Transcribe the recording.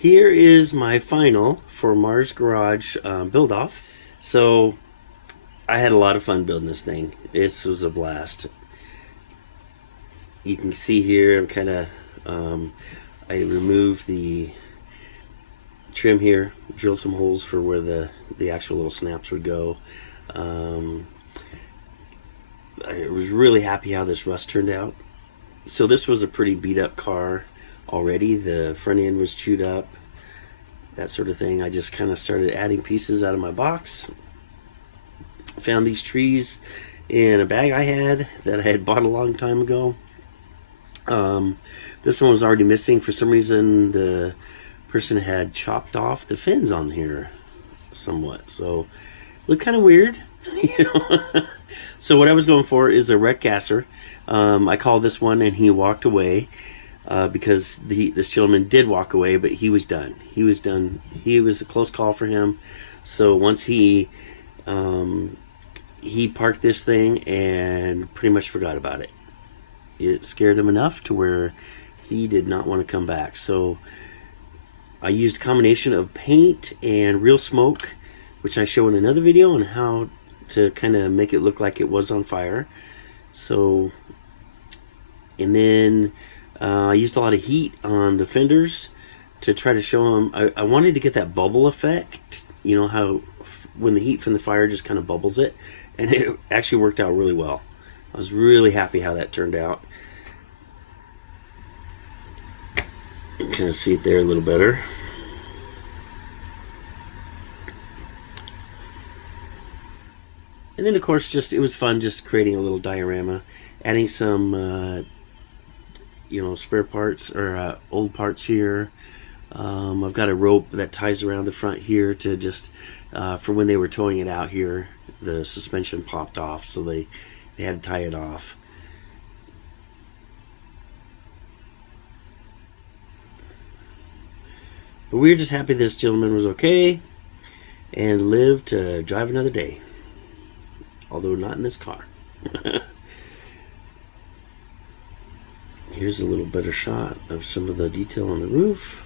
Here is my final for Mars Garage build off. So I had a lot of fun building this thing. This was a blast. You can see here I'm kind of I removed the trim here, drilled some holes for where the actual little snaps would go. I was really happy how this rust turned out. So this was a pretty beat up car already. The front end was chewed up, that sort of thing. I just kind of started adding pieces out of my box. Found these trees in a bag I had that I had bought a long time ago. This one was already missing. For some reason the person had chopped off the fins on here somewhat, so it looked kind of weird. You know. So what I was going for is a wreck gasser. I called this one and he walked away because this gentleman did walk away, but he was done. He was done. He was a close call for him. So once he parked this thing and pretty much forgot about it. It scared him enough to where he did not want to come back. So I used a combination of paint and real smoke, which I show in another video on how to kind of make it look like it was on fire. So, and then I used a lot of heat on the fenders to try to show them. I wanted to get that bubble effect, you know, how when the heat from the fire just kind of bubbles it, and it actually worked out really well. I was really happy how that turned out. You can kind of see it there a little better. And then of course just it was fun just creating a little diorama, adding some you know, spare parts or old parts here. I've got a rope that ties around the front here to just for when they were towing it out here, the suspension popped off, so they had to tie it off. But we were just happy this gentleman was okay and lived to drive another day, although not in this car. Here's a little better shot of some of the detail on the roof.